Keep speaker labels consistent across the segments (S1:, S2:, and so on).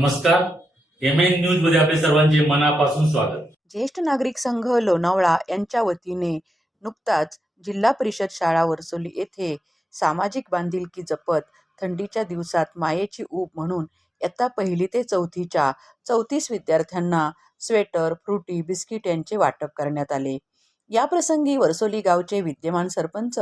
S1: नमस्कार. M N न्यूजमध्ये आपले सर्वांचे मनापासून स्वागत.
S2: ज्येष्ठ नागरिक संघ लोणावळा यांच्या वतीने नुकताच जिल्हा परिषद शाळा वरसोली येथे सामाजिक बांधिलकी जपत थंडीच्या दिवसात मायेची ऊब म्हणून इयत्ता पहिली ते चौथीच्या चौतीस विद्यार्थ्यांना स्वेटर फ्रुटी बिस्किट यांचे वाटप करण्यात आले. याप्रसंगी वरसोली गावचे विद्यमान सरपंच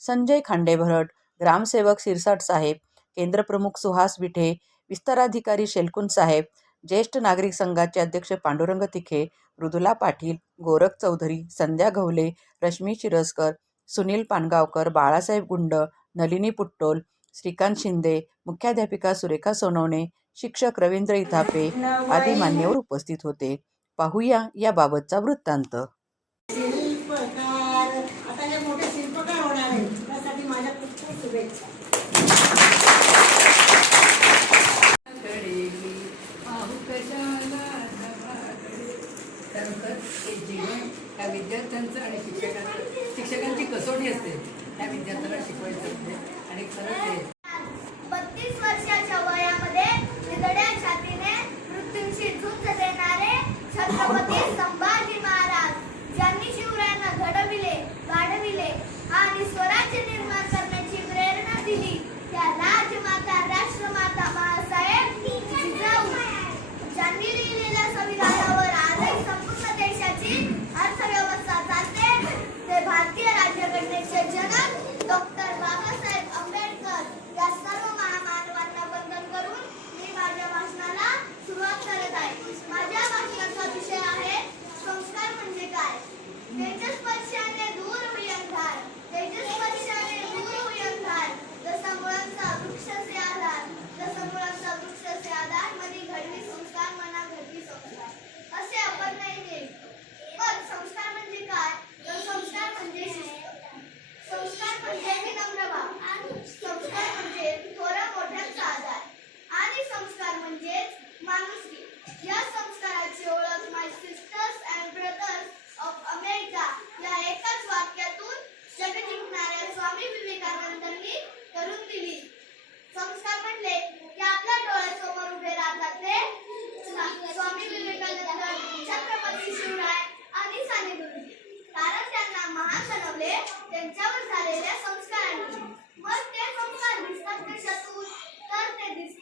S2: संजय खांडेभरट ग्रामसेवक सिरसाट साहेब केंद्रप्रमुख सुहास विठे विस्ताराधिकारी शेलकुन साहेब ज्येष्ठ नागरिक संघाचे अध्यक्ष पांडुरंग तिखे मृदुला पाटील गोरख चौधरी संध्या घवले रश्मी शिरसकर सुनील पानगावकर बाळासाहेब गुंड नलिनी पुट्टोल श्रीकांत शिंदे मुख्याध्यापिका सुरेखा सोनवणे शिक्षक रवींद्र इथापे आदी मान्यवर उपस्थित होते. पाहूया याबाबतचा वृत्तांत.
S3: शिल्पकार. आता हे मोठे शिल्पकार होणार आहे त्यासाठी माझ्या खूप खूप शुभेच्छा
S4: त्यानंतर हे त्या विद्यार्थ्यांचं आणि शिक्षकांचं शिक्षकांची कसोटी असते. त्या विद्यार्थ्यांना शिकवायचं असते. आणि खरंच
S5: There's त्यांच्यावर झालेल्या संस्कारांनी मग ते संस्कार दिसतात कशातून? तर ते दिसतात